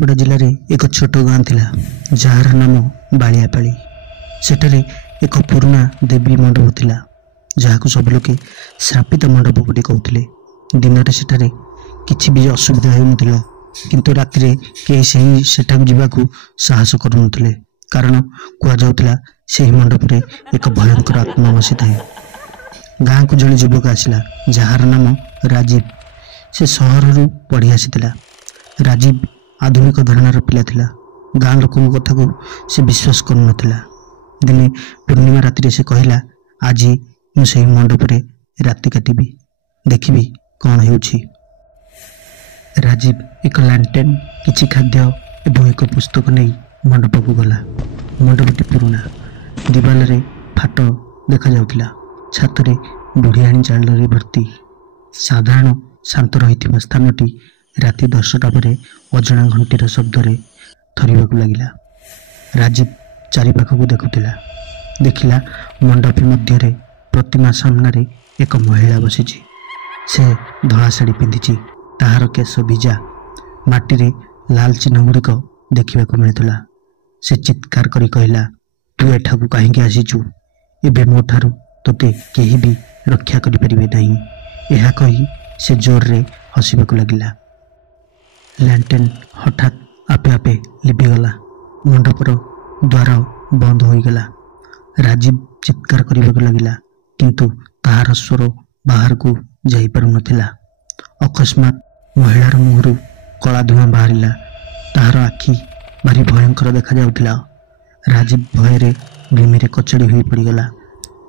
केन्द्रापड़ा जिले में एक छोट गाँ थिला जार नाम बालियापाली। सेठारे एक पुराना देवी मंडप थिला जहां सब लोके श्रापित मंडप बोली कहते। दिन सेठारे किछि भी असुविधा होउनथिला किंतु राति कई सेठाक जीवाकू साहस करुनथिले कारण कुआ जाउथिला सेही मंडप रे एक भयंकर आत्मा बसी थाए। गाँ को जड़े युवक आसला जार नाम राजीव। से सहर पढ़ी आसीथिला। राजीव आधुनिक धारणार पिला थिला। गाँ लोकों कथा को से विश्वास करुनथिला। दिने पूर्णिमा राति से कहला आज मुझे मंडप रे राति काटिबी देखिबी कौन होउछि। राजीव एक लैंटेन किछि खाद्य एवं एक पुस्तक नहीं मंडप को गला। मंडपटी पुराना दिवाल रे फाट देखा जाउथिला। छात रे बुढ़ियाणी चाल रे भर्ती। साधारण शांत रही स्थानटी राति 10टा पर अजणा घंटीर शब्द थरिबाकू लगिला। राजीव चारिपाख को देखुला। देखिला मंडप मध्य प्रतिमा सामने एक महिला बसी। से धला शाढ़ी पिंधि। ताहार केश भिजा। माटी रे लाल चिन्ह गुड़िक देखा मिलता। से चित्कार करी कहला तू एठाकू कहीं आसीचु एबे मो ठारू तोते केही भी रक्षा करि परिबे नहीं। यह कही से जोर रे हसिबाकू लगिला। लैंटेन हठात आपे आपे लिभिगला। मंडपर द्वार बंद होईगला। राजीव चित्कार करबाकू लगिला किंतु ताहार स्वर बाहर को जाई पारु नथिला। अकस्मात महिलार मुहरु कला धुआं बाहरिला। ताहार आखि भारी भयंकर देखा जाउथिला। राजीव भयरे भूमि कचड़ी होई पड़ीगला।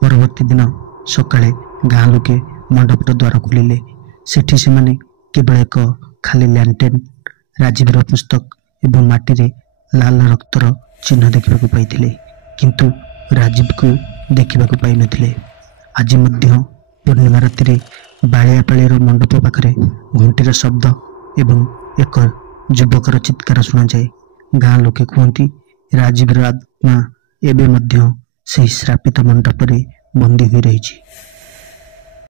परवर्ती दिन सकाळे गाँ लोके मंडपर द्वार खोलिले। सेठी से माने केवल एक खाली लैंटेन राजीवर पुस्तक एवं माटी रे लाल रक्तर चिन्ह देखा पाइथिले किंतु राजीव को देखा पाई नथिले। आज मध्य पूर्णिमा राति रे बालियापालीर मंडप पाखरे घंटीर शब्द एवं एक युवकर चित्कार शुणा जाए। गाँ लोके कहती राजीवर आत्मा एवं मध्य से श्रापित मंडप रे बंदी हुई रही।